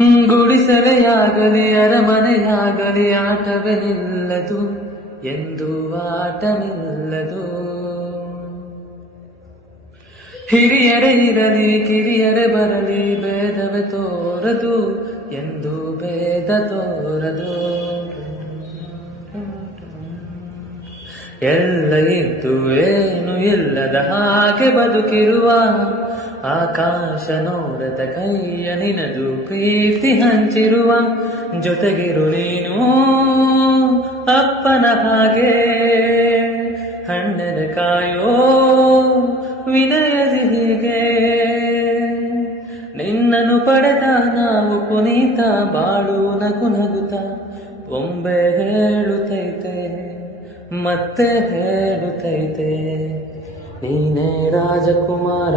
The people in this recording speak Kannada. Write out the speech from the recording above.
ಗುಡಿಸಲೆಯಾಗಲಿ ಅರಮನೆಯಾಗಲಿ ಆಟವೇ ನಿಲ್ಲದು ಎಂದು ಆಟ ನಿಲ್ಲದು. ಹಿರಿಯರೇ ಇರಲಿ ಕಿರಿಯರೇ ಬರಲಿ ಭೇದವೇ ತೋರದು ಎಂದು ಭೇದ ತೋರದು. ಎಲ್ಲ ಇದ್ದು ಏನು ಇಲ್ಲದ ಹಾಗೆ ಬದುಕಿರುವ ಆಕಾಶ ನೋಡದ ಕೈಯ ನಿನದು ಪ್ರೀತಿ ಹಂಚಿರುವ ಜೊತೆಗಿರು ನೀನು ಅಪ್ಪನ ಹಾಗೆ ಹಣ್ಣನ ಕಾಯೋ ವಿನಯದಿ ಹೀಗೆ. ನಿನ್ನನ್ನು ಪಡೆದ ನಾವು ಪುನೀತ ಬಾಳು ನಗು ನಗುತ್ತ ಬೊಂಬೆ ಹೇಳುತ್ತೈತೆ ಮತ್ತೆ ಹೇಳುತ್ತೈತೆ ನೀನೇ ರಾಜಕುಮಾರ.